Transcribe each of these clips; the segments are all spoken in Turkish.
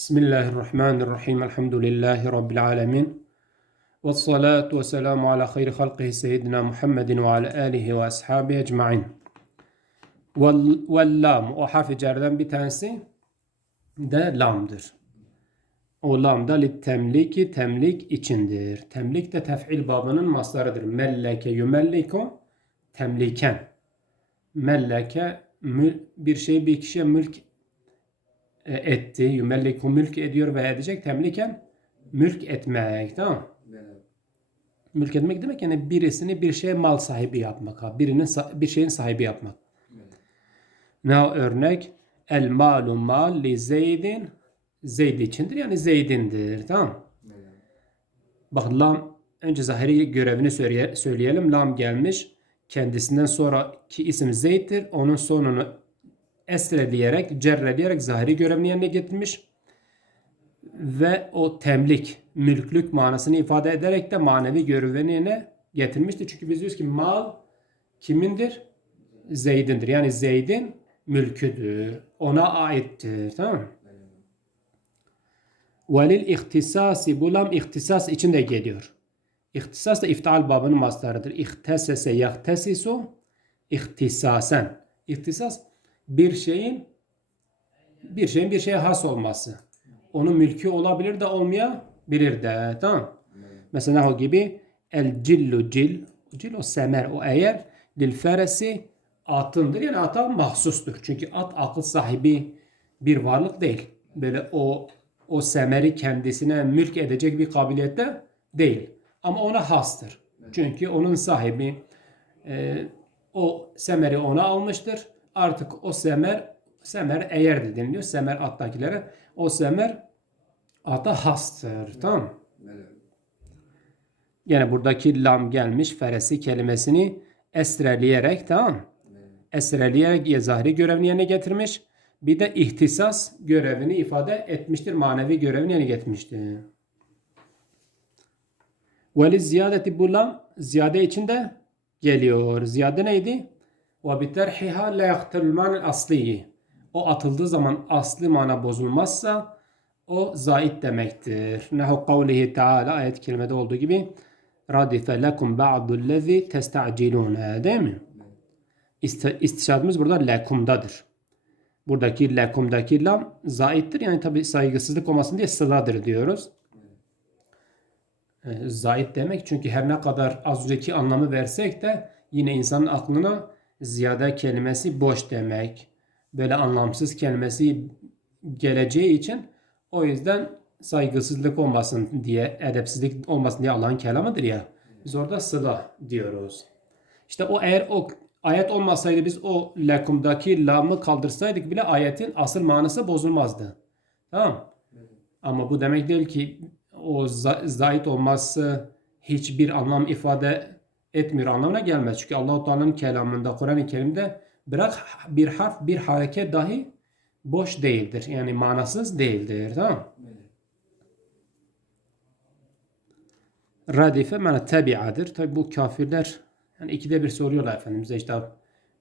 Bismillahirrahmanirrahim. Elhamdülillahi Rabbil alemin. Ve salatu ve selamu ala hayri halqihi seyyidina Muhammedin ve ala alihi ve ashabihi ecma'in. Vel lam. O harfi cerden bir tanesi de lamdır. O lam da li temliki temlik içindir. Temlik de tef'il babının maslarıdır. Melleke yumelliku temliken. Melleke bir şey bir kişiye mülk etti. Yümelliku mülk ediyor ve edecek. Temliken mülk etmek. Tamam Mülk etmek demek yani birisini bir şeye mal sahibi yapmak. Ha. Birinin bir şeyin sahibi yapmak. Ne örnek? El malu mal li zeydin Zeyd içindir. Yani Zeyd'indir. Tamam Bak lam önce zahiri görevini söyleyelim. Lam gelmiş. Kendisinden sonraki isim Zeyd'dir. Onun sonunu esreleyerek, cerreleyerek zahiri görevini yerine getirmiş. Ve o temlik, mülklük manasını ifade ederek de manevi görevini yerine getirmiştir. Çünkü biz diyoruz ki mal kimindir? Zeyd'indir. Yani Zeyd'in mülküdür. Ona aittir. Tamam mı? Velil ihtisasi bu lam ihtisas içinde geliyor. İhtisas da iftal babının mastarıdır. İhtesese yahtesisu ihtisasen. İhtisas bir şeyin bir şeyin bir şeye has olması. Onun mülkü olabilir de olmayabilir de. Tamam. Mesela o gibi el cillu cil. Cil o semer o eğer lil feresi atındır. Yani ata mahsustur. Çünkü at akıl sahibi bir varlık değil. Böyle o o semeri kendisine mülk edecek bir kabiliyette değil. Ama ona hastır. Çünkü onun sahibi e, o semeri ona almıştır artık o semer semer eğer de deniliyor. Semer attakilere. O semer ata hastır. Tamam Yine buradaki lam gelmiş feresi kelimesini esreleyerek tamam Esreleyerek yezahri görevini yerine getirmiş. Bir de ihtisas görevini ifade etmiştir. Manevi görevini yerine getirmiştir. Veli ziyadeti bu lam ziyade içinde geliyor. Ziyade neydi? Ve biterhiha la yaktelul manel asliyi. O atıldığı zaman asli mana bozulmazsa o zait demektir. Nehu kavlihi taala ayet kelimede olduğu gibi radife lekum ba'dullezi testa'cilune değil mi? İstişadımız burada lekumdadır. Buradaki lekumdaki lam zaittir. Yani tabi saygısızlık olmasın diye sıladır diyoruz. E, zait demek çünkü her ne kadar az önceki anlamı versek de yine insanın aklına ziyade kelimesi boş demek. Böyle anlamsız kelimesi geleceği için o yüzden saygısızlık olmasın diye, edepsizlik olmasın diye Allah'ın kelamıdır ya. Biz orada sıla diyoruz. İşte o eğer o ayet olmasaydı biz o lekumdaki lamı kaldırsaydık bile ayetin asıl manası bozulmazdı. Tamam. Ama bu demek değil ki o zayit olması hiçbir anlam ifade etmiyor anlamına gelmez. Çünkü Allah-u Teala'nın kelamında, Kur'an-ı Kerim'de bırak bir harf, bir hareket dahi boş değildir. Yani manasız değildir. Tamam Radife mana tabiadır. Tabi bu kafirler yani ikide bir soruyorlar Efendimiz'e işte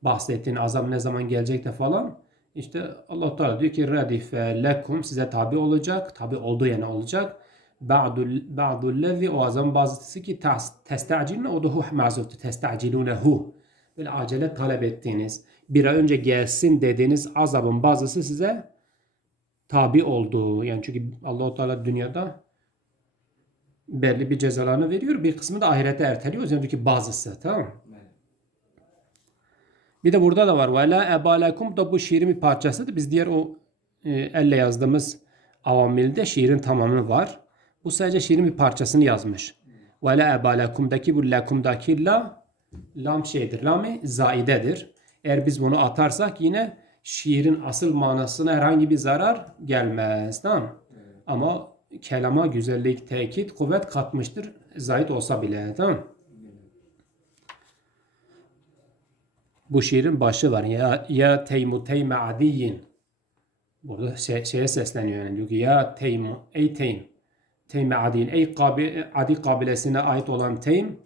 bahsettiğin azam ne zaman gelecek de falan. İşte Allah Teala diyor ki radife lekum size tabi olacak. Tabi olduğu yani olacak ba'dullezi o zaman bazısı ki testacilune o da hu mazuftu testacilune Böyle acele talep ettiğiniz bir ay önce gelsin dediğiniz azabın bazısı size tabi olduğu. Yani çünkü Allahu Teala dünyada belli bir cezalarını veriyor. Bir kısmı da ahirete erteliyor. O yüzden ki bazısı tamam Bir de burada da var. Ve la ebalekum da bu şiirin bir parçasıdır. Biz diğer o e, elle yazdığımız avamilde şiirin tamamı var. Bu sadece şiirin bir parçasını yazmış. Ve la ebalekumdaki bu lekumdaki la lam şeydir. Lami zaidedir. Eğer biz bunu atarsak yine şiirin asıl manasına herhangi bir zarar gelmez. Tamam Ama kelama güzellik, tekit, kuvvet katmıştır. Zahid olsa bile. Tamam Bu şiirin başı var. Ya, ya teymu teyme adiyin. Burada şey, şeye sesleniyor yani. Diyor ki ya teymu ey teym. Teym adin. Ey kabi, adi kabilesine ait olan Teym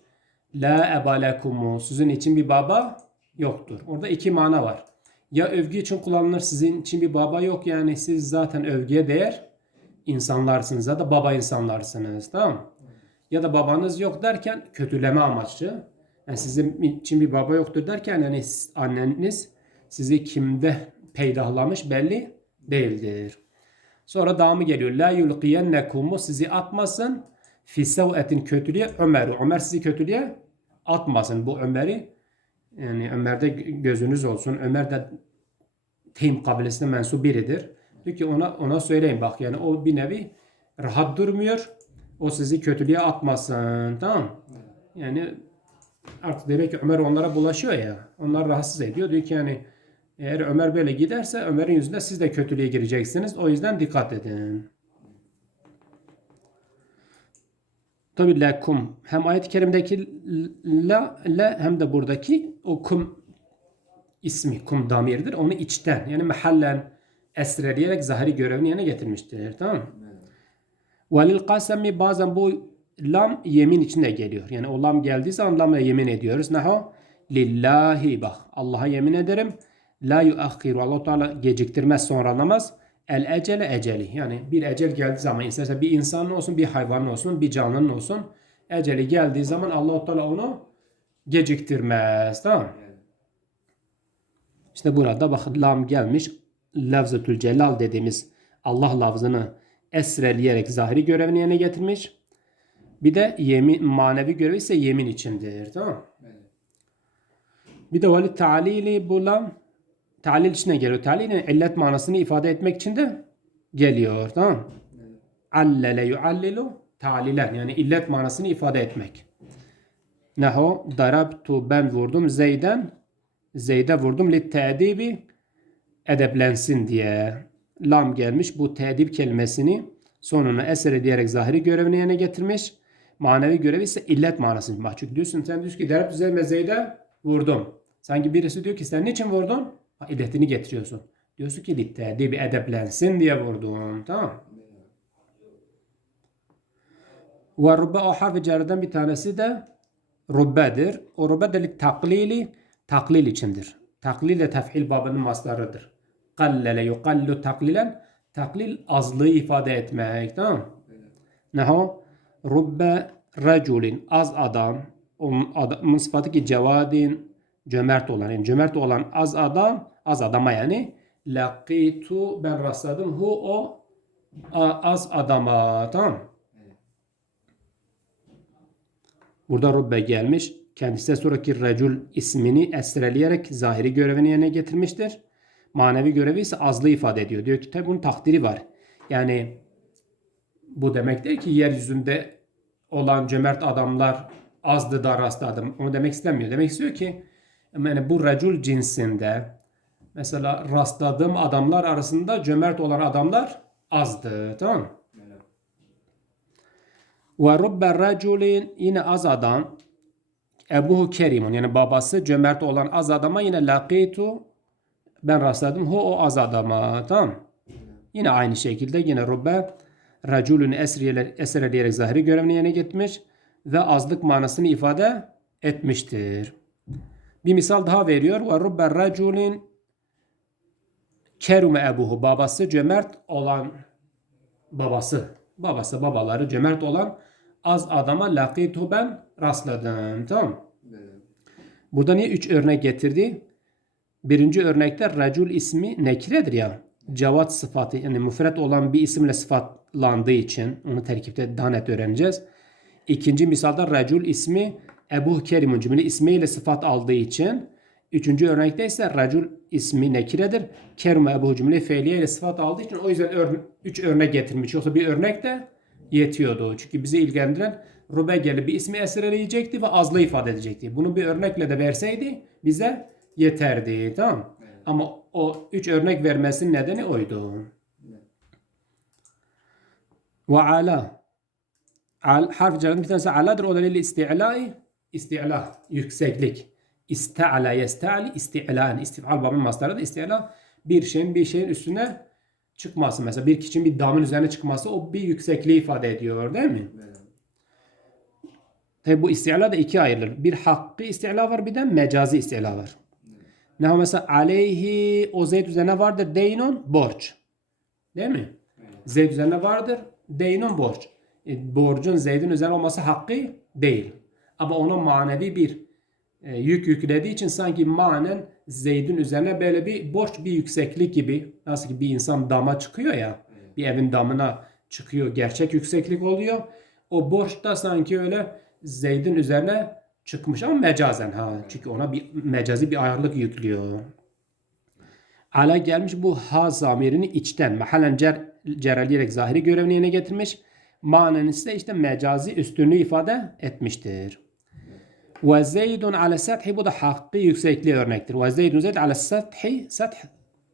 la ebalekumu. Sizin için bir baba yoktur. Orada iki mana var. Ya övgü için kullanılır sizin için bir baba yok yani siz zaten övgüye değer insanlarsınız ya da baba insanlarsınız. Tamam? Ya da babanız yok derken kötüleme amaçlı. Yani sizin için bir baba yoktur derken yani anneniz sizi kimde peydahlamış belli değildir. Sonra devamı geliyor. La yulqiyennekumu sizi atmasın fi sev'etin kötülüğe Ömer. Ömer sizi kötülüğe atmasın. Bu Ömer'i yani Ömer'de gözünüz olsun. Ömer de Teym kabilesine mensup biridir. Diyor ki ona ona söyleyin bak yani o bir nevi rahat durmuyor. O sizi kötülüğe atmasın. Tamam. Yani artık demek ki Ömer onlara bulaşıyor ya. Onlar rahatsız ediyor. Diyor ki yani eğer Ömer böyle giderse Ömer'in yüzünde siz de kötülüğe gireceksiniz. O yüzden dikkat edin. Tabi lekum hem ayet-i kerimdeki la, la hem de buradaki o kum ismi kum damirdir. Onu içten yani mehallen esreleyerek zahiri görevini yerine getirmiştir. Tamam mı? Velil kasemi bazen bu lam yemin içinde geliyor. Yani o lam geldiği zaman lamla yemin ediyoruz. Neho? Lillahi bak Allah'a yemin ederim. La yuakhiru allah Teala geciktirmez sonralamaz. El ecele eceli. Yani bir ecel geldiği zaman isterse bir insanın olsun bir hayvanın olsun bir canlının olsun. Eceli geldiği zaman allah Teala onu geciktirmez. Tamam? İşte burada bak lam gelmiş. Lafzatül celal dediğimiz Allah lafzını esreleyerek zahiri görevini yerine getirmiş. Bir de yemin, manevi görevi ise yemin içindir. Tamam? Bir de vali talili bu lam talil içine geliyor. Talilin illet manasını ifade etmek için de geliyor. Tamam mı? Allele yuallilu talilen yani illet manasını ifade etmek. Neho darabtu ben vurdum Zeyden Zeyd'e vurdum li te'dibi edeplensin diye. Lam gelmiş bu tedip kelimesini sonuna eser ediyerek zahiri görevini yerine getirmiş. Manevi görevi ise illet manasını. Bak çünkü diyorsun sen diyorsun ki darabtu Zeyd'e vurdum. Sanki birisi diyor ki sen niçin vurdun? İlletini getiriyorsun. Diyorsun ki li te'dibi edeplensin diye vurdum. Tamam Ve rubbe o harfi cerreden bir tanesi de rubbedir. O rubbe de li taklili taklil içindir. Taklil de tef'il babının maslarıdır. Kallele yukallu taklilen taklil azlığı ifade etmek. Tamam? Neho rubbe raculin az adam onun adamın sıfatı ki cevadin cömert olan yani cömert olan az adam az adama yani laqitu ben rastladım hu o az adama tamam? Burada Rubbe gelmiş. Kendisi de sonraki Recul ismini esreleyerek zahiri görevini yerine getirmiştir. Manevi görevi ise azlığı ifade ediyor. Diyor ki tabi bunun takdiri var. Yani bu demek değil ki yeryüzünde olan cömert adamlar azdı da rastladım. Onu demek istemiyor. Demek istiyor ki yani bu Recul cinsinde mesela rastladığım adamlar arasında cömert olan adamlar azdı. Tamam mı? Ve rubbe raculin yine az adam Ebuhu Kerimun yani babası cömert olan az adama yine laqitu ben rastladım hu o az adama tamam Yine aynı şekilde yine rubbe raculun esriyeler esreleyerek zahiri görevini yerine getirmiş ve azlık manasını ifade etmiştir. Bir misal daha veriyor. Ve rubbe raculin kerume ebuhu babası cömert olan babası babası babaları cömert olan az adama lakitu ben rastladım. Tamam? Burada niye üç örnek getirdi? Birinci örnekte racul ismi nekiredir ya. Cevat sıfatı yani müfret olan bir isimle sıfatlandığı için onu terkipte daha net öğreneceğiz. İkinci misalda racul ismi Ebu Kerim'in cümle ismiyle sıfat aldığı için. Üçüncü örnekte ise racul ismi nekiredir. Kerim Ebu cümle feiliye ile sıfat aldığı için o yüzden ör, üç örnek getirmiş. Yoksa bir örnek de yetiyordu. Çünkü bizi ilgilendiren Rube gelip bir ismi esireleyecekti ve azlı ifade edecekti. Bunu bir örnekle de verseydi bize yeterdi. Tamam? Ama o üç örnek vermesinin nedeni oydu. Ve ala. Al, harf cerrahın bir tanesi aladır. O da lil isti'lai. İsti'la. Yükseklik. İste'ala yeste'ali isti'lan. İstifal babın mastarı da isti'la. Bir şeyin bir şeyin üstüne çıkması. Mesela bir kişinin bir damın üzerine çıkması o bir yüksekliği ifade ediyor değil mi? Tabi bu isti'la da ikiye ayrılır. Bir hakkı isti'la var bir de mecazi isti'la var. Ne mesela aleyhi o zeyt üzerine vardır deynun borç. Değil mi? Zeyd üzerine vardır. Deynun borç. E, borcun Zeyd'in üzerine olması hakkı değil. Ama ona manevi bir e, yük yüklediği için sanki manen Zeyd'in üzerine böyle bir borç bir yükseklik gibi nasıl ki bir insan dama çıkıyor ya bir evin damına çıkıyor gerçek yükseklik oluyor. O borç da sanki öyle Zeyd'in üzerine çıkmış ama mecazen ha. Çünkü ona bir mecazi bir ağırlık yüklüyor. Ala gelmiş bu ha zamirini içten mahallen cer, cereleyerek zahiri görevini yerine getirmiş. Manen ise işte mecazi üstünlüğü ifade etmiştir. Ve zeydun ala sethi bu da hakkı yüksekliği örnektir. Ve zeydun zeyd ala sethi seth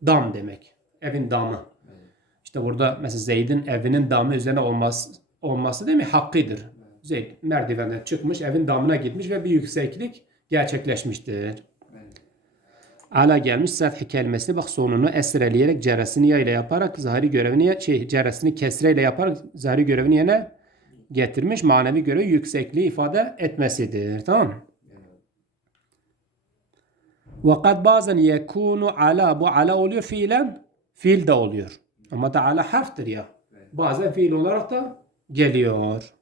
dam demek. Evin damı. İşte burada mesela Zeyd'in evinin damı üzerine olması, olması değil mi? Hakkıdır. Zeyd merdivenden çıkmış, evin damına gitmiş ve bir yükseklik gerçekleşmiştir. Ala gelmiş sethi kelimesi bak sonunu esreleyerek ceresini ya ile yaparak zahiri görevini şey ceresini kesreyle yaparak zahiri görevini yerine getirmiş. Manevi görevi yüksekliği ifade etmesidir. Tamam mı? Vakat bazen yekunu ala bu ala oluyor fiilen fiil de oluyor. Ama da ala harftir ya. Bazen fiil olarak da geliyor.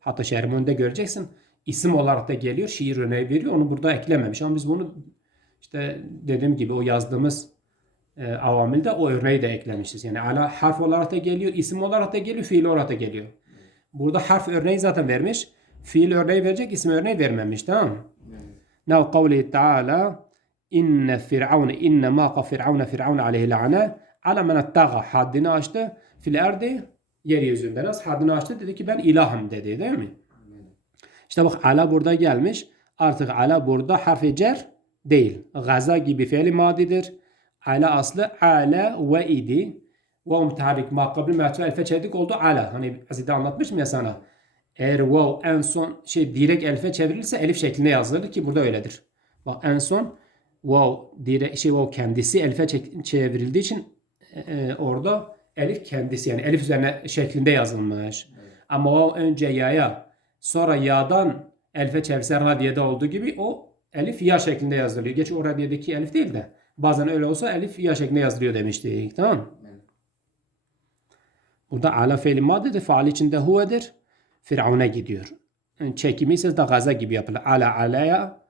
Hatta şerhin önünde göreceksin. İsim olarak da geliyor. Şiir örneği veriyor. Onu burada eklememiş. Ama biz bunu işte dediğim gibi o yazdığımız e, avamilde o örneği de eklemişiz. Yani ala harf olarak da geliyor, isim olarak da geliyor, fiil olarak da geliyor. Burada harf örneği zaten vermiş. Fiil örneği verecek, isim örneği vermemiş. Tamam mı? Now kavlihi ta'ala inne firavune inne maqa firavune firavune aleyhi la'ane ala men ettaga haddini aştı fil erdi yeryüzünde nasıl haddini aştı dedi ki ben ilahım dedi değil mi? İşte bak ala burada gelmiş. Artık ala burada harfi cer değil. Gaza gibi fiili madidir. Ala aslı ala ve idi. Ve mutaharrik makabli mertebe elfe çevirdik oldu ala. Hani azide anlatmıştım ya sana. Eğer vav en son şey direkt elfe çevrilirse elif şeklinde yazılır ki burada öyledir. Bak en son vav direkt şey vav kendisi elfe çevrildiği için e, e, orada elif kendisi yani elif üzerine şeklinde yazılmış. Ama o önce yaya sonra ya'dan elfe çevirse radiyede olduğu gibi o elif ya şeklinde yazılıyor. Geç o radiyedeki elif değil de bazen öyle olsa elif ya şeklinde yazılıyor demiştik. Tamam mı? Burada ala fiili madidir. Faal içinde huvedir. Firavun'a gidiyor. Çekimi ise de gaza gibi yapılır. Ala alaya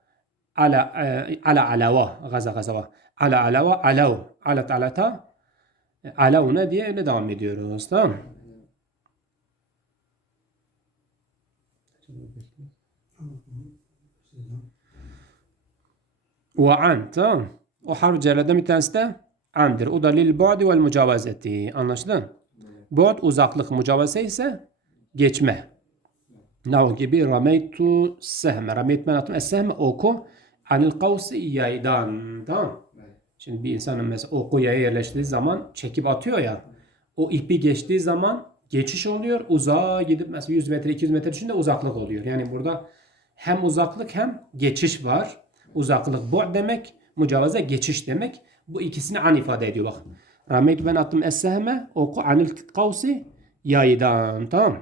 ala e, ala alava gaza gazava ala alava alav alat alata e, alavuna diye öyle devam ediyoruz. Tamam mı? Ve an tamam. O harf cerreden bir tanesi de andır. O da lil bu'di vel mucavazeti. Anlaşıldın? Bu'd uzaklık, mucavaze ise geçme. Nav gibi rameytu sehme. Rameyt ben attım. Es-sehme oku anil kavsi yaydan. Tamam. Şimdi bir insanın mesela oku yaya yerleştiği zaman çekip atıyor ya. O ipi geçtiği zaman geçiş oluyor. Uzağa gidip mesela 100 metre 200 metre düşünde uzaklık oluyor. Yani burada hem uzaklık hem geçiş var. Uzaklık bu demek, mucavaze geçiş demek. Bu ikisini an ifade ediyor bak. Rahmet ben attım es-sehme oku anil kavsi yaydan. Tamam.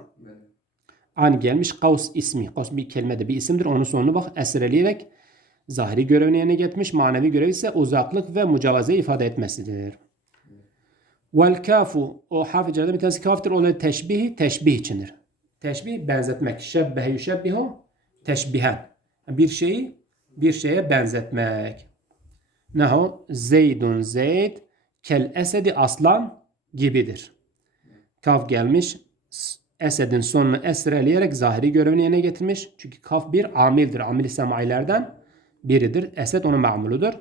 An gelmiş kavs ismi. Kavs bir kelimede bir isimdir. Onun sonunu bak esreleyerek zahiri görevini yerine getirmiş. Manevi görevi ise uzaklık ve mucavaze ifade etmesidir. Vel kafu o hafızada bir tanesi kaftır. O da teşbihi teşbih içindir. Teşbih benzetmek. Şebbehe yüşebbihu teşbihen. Bir şeyi bir şeye benzetmek. Neho zeydun zeyd kel esedi aslan gibidir. Kaf gelmiş. Esedin sonunu esreleyerek zahiri görevini yerine getirmiş. Çünkü kaf bir amildir. Amil-i semailerden biridir. Esed onun mamuludur.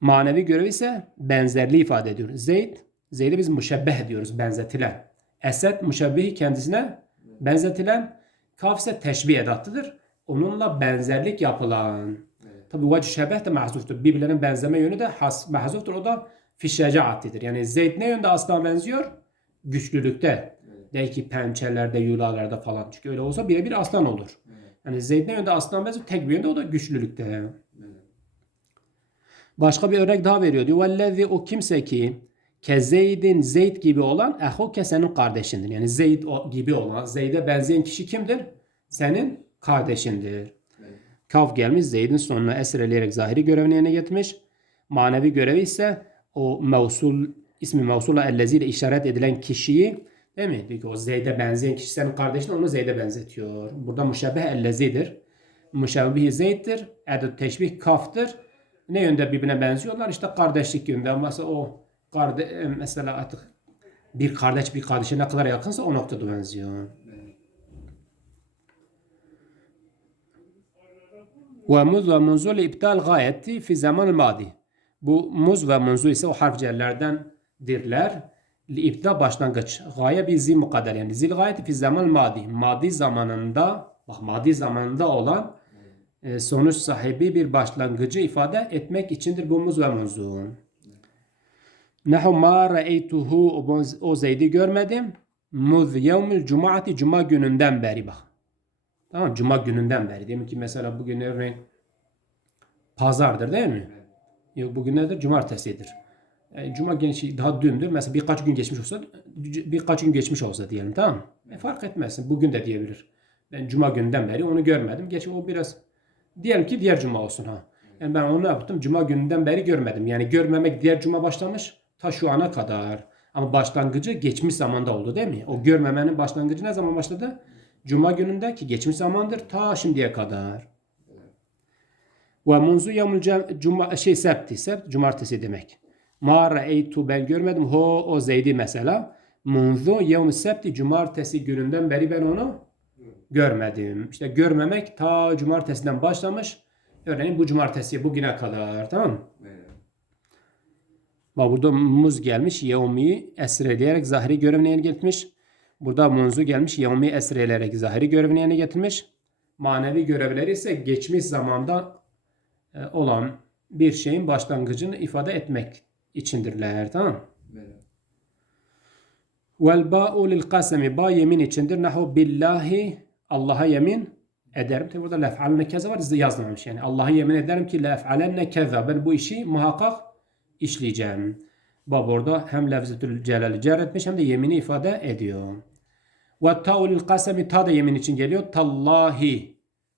Manevi görevi ise benzerliği ifade ediyor. Zeyd, Zeyd'i biz müşebbeh diyoruz, benzetilen. Esed müşebbihi kendisine benzetilen. Kaf ise teşbih edattıdır. Onunla benzerlik yapılan. Tabi vecih şebeh de mahzuftur. Birbirlerine benzeme yönü de has, mahzuftur. O da fişecaatidir. Yani Zeyd ne yönde aslana benziyor? Güçlülükte. De ki pençelerde, yularlarda falan. Çünkü öyle olsa birebir aslan olur. Yani Zeyd ne yönde aslan benziyor? Tek bir yönde o da güçlülükte. Başka bir örnek daha veriyor. Diyor vellezi o kimse ki ke Zeyd'in Zeyd gibi olan ehuke senin kardeşindir. Yani Zeyd gibi olan, Zeyd'e benzeyen kişi kimdir? Senin kardeşindir. Kaf gelmiş Zeyd'in sonuna esreleyerek zahiri görevini yerine getirmiş. Manevi görevi ise o mevsul ismi mevsula ellezi ile işaret edilen kişiyi Değil mi? Diyor o Zeyd'e benzeyen kişi senin kardeşin onu Zeyd'e benzetiyor. Burada müşebbeh ellezidir. Müşebbih Zeyd'dir. Edat teşbih kaftır. Ne yönde birbirine benziyorlar? İşte kardeşlik yönde. Mesela o karde mesela artık bir kardeş bir kardeşe ne kadar yakınsa o noktada benziyor. Munzu li iptal gayeti fi zaman madi. Bu muz ve munzu ise o harf dirler. Li iptal başlangıç. Gaye bir zil mukadder yani. Zil gayeti fi zaman madi. Madi zamanında bak madi zamanında olan e, sonuç sahibi bir başlangıcı ifade etmek içindir bu muz ve munzu. Nahu ma ra'eytuhu o Zeyd'i görmedim. Muz yevmil cumaati cuma gününden beri bak. Tamam cuma gününden beri. Demek ki mesela bugün örneğin pazardır değil mi? Yok bugün nedir? Cumartesidir. E, cuma gençi daha dündür. Mesela birkaç gün geçmiş olsa birkaç gün geçmiş olsa diyelim tamam mı? E, fark etmezsin. Bugün de diyebilir. Ben cuma günden beri onu görmedim. Geç o biraz diyelim ki diğer cuma olsun ha. Yani ben onu yaptım. Cuma gününden beri görmedim. Yani görmemek diğer cuma başlamış ta şu ana kadar. Ama başlangıcı geçmiş zamanda oldu değil mi? O görmemenin başlangıcı ne zaman başladı? Cuma gününde ki geçmiş zamandır ta şimdiye kadar. Ve munzu yevmul cuma şey septi. Sept cumartesi demek. Ma ra'eytu ben görmedim. Ho o Zeydi mesela. Munzu yevmul septi cumartesi gününden beri ben onu görmedim. İşte görmemek ta cumartesiden başlamış. Örneğin bu cumartesi bugüne kadar tamam mı? Bak burada muz gelmiş. Yevmi esreleyerek zahiri görevini yerine getirmiş. Burada munzu gelmiş. Yevmi esreleyerek zahiri görevini yerine getirmiş. Manevi görevleri ise geçmiş zamanda olan bir şeyin başlangıcını ifade etmek içindirler. Tamam Vel ba'u lil kasemi ba yemin içindir. Nahu billahi Allah'a yemin ederim. Tabi burada lef'alenne keza var yazmamış. Yani Allah'a yemin ederim ki lef'alenne keza. Ben bu işi muhakkak işleyeceğim. Bab orada hem lefzetül celali cer etmiş hem de yemini ifade ediyor. Ve ta'ulil kasemi ta da yemin için geliyor. Tallahi.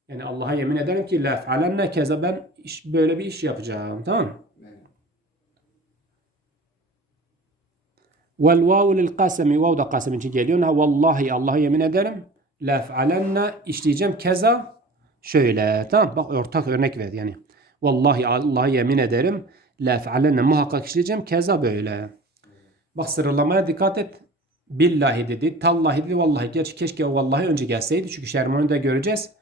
Yani Allah'a yemin ederim ki lef'alenne keza ben iş, böyle bir iş yapacağım. Tamam mı? Vel vavu lil kasemi vav da kasem için geliyor. Vallahi Allah'a yemin ederim. Lef'alenne işleyeceğim keza şöyle. Tamam bak ortak örnek ver yani. Vallahi Allah'a yemin ederim. Lef'alenne muhakkak işleyeceğim keza böyle. Bak sıralamaya dikkat et. Billahi dedi, tallahi dedi, vallahi. Gerçi keşke o vallahi önce gelseydi. Çünkü Şermon'u da göreceğiz.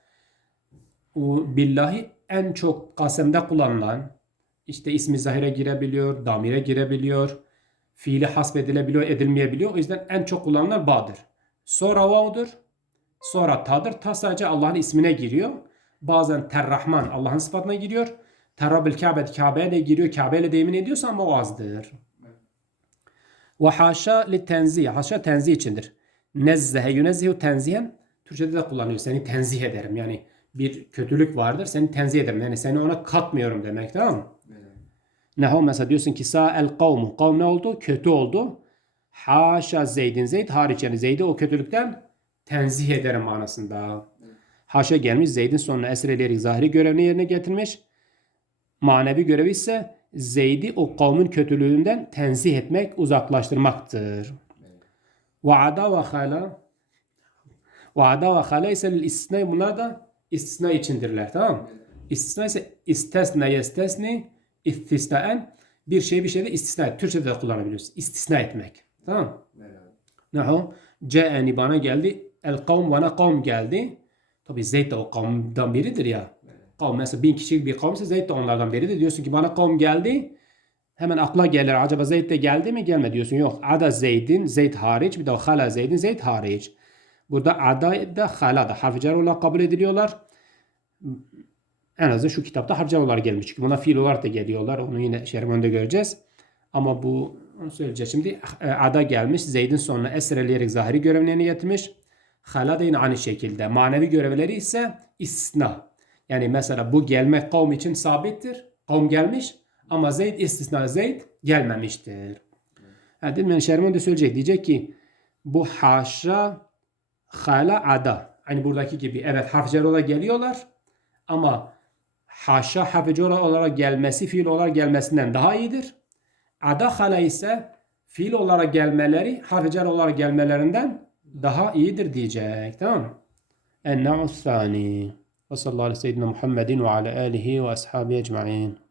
Billahi en çok kasemde kullanılan işte ismi zahire girebiliyor, damire girebiliyor, fiili hasbedilebiliyor, edilmeyebiliyor. O yüzden en çok kullanılan ba'dır. Sonra vav'dur. Sonra ta'dır. Ta sadece Allah'ın ismine giriyor. Bazen terrahman Allah'ın sıfatına giriyor. Terrabil Kabe Kabe'ye de giriyor. Kabe ile de yemin ediyorsa ama o azdır. Ve haşa li tenzih. Haşa tenzih içindir. Nezzehe yunezzihu tenzihen. Türkçede de kullanıyor. Seni tenzih ederim. Yani bir kötülük vardır. Seni tenzih ederim. Yani seni ona katmıyorum demek tamam mı? Neho mesela diyorsun ki sa el kavmu. Kavm ne oldu? Kötü oldu. Haşa Zeydin Zeyd hariç yani Zeyd'i o kötülükten tenzih ederim manasında. Haşa gelmiş Zeyd'in sonuna esreleyerek zahiri görevini yerine getirmiş. Manevi görevi ise Zeyd'i o kavmin kötülüğünden tenzih etmek, uzaklaştırmaktır. Vaada ve hala Vaada ve hala ise istisna bunlar da istisna içindirler tamam mı? İstisna ise istesne yestesni istisnaen bir şeyi bir şeyde istisna. Türkçe'de de kullanabiliyoruz. İstisna etmek. Tamam mı? Nahu ce'eni bana geldi. El kavm bana kavm geldi. Tabi Zeyd de o kavmdan biridir ya kavm mesela bin kişilik bir kavmse Zeyd de onlardan biridir. Diyorsun ki bana kavm geldi. Hemen akla gelir acaba Zeyd de geldi mi gelmedi diyorsun. Yok ada Zeyd'in Zeyd hariç bir de hala Zeyd'in Zeyd hariç. Burada ada da hala da harf kabul ediliyorlar. En azından şu kitapta olarak gelmiş. Çünkü buna fiil olarak da geliyorlar. Onu yine şermonda göreceğiz. Ama bu onu söyleyeceğiz şimdi. E, ada gelmiş. Zeyd'in sonuna esreleyerek zahiri görevlerini getirmiş. Hala da yine aynı şekilde. Manevi görevleri ise istisna. Yani mesela bu gelmek kavm için sabittir. Kavm gelmiş ama Zeyd istisna Zeyd gelmemiştir. Yani Dilmen Şerman da söyleyecek. Diyecek ki bu haşa hala ada. Hani buradaki gibi evet harf geliyorlar ama haşa harf olarak gelmesi fiil olarak gelmesinden daha iyidir. Ada hala ise fiil olarak gelmeleri harf cer olarak gelmelerinden daha iyidir diyecek. Tamam mı? En-na'u thani. Ve sallallahu aleyhi ve seyyidina Muhammedin ve ala alihi ve ashabi ecma'in.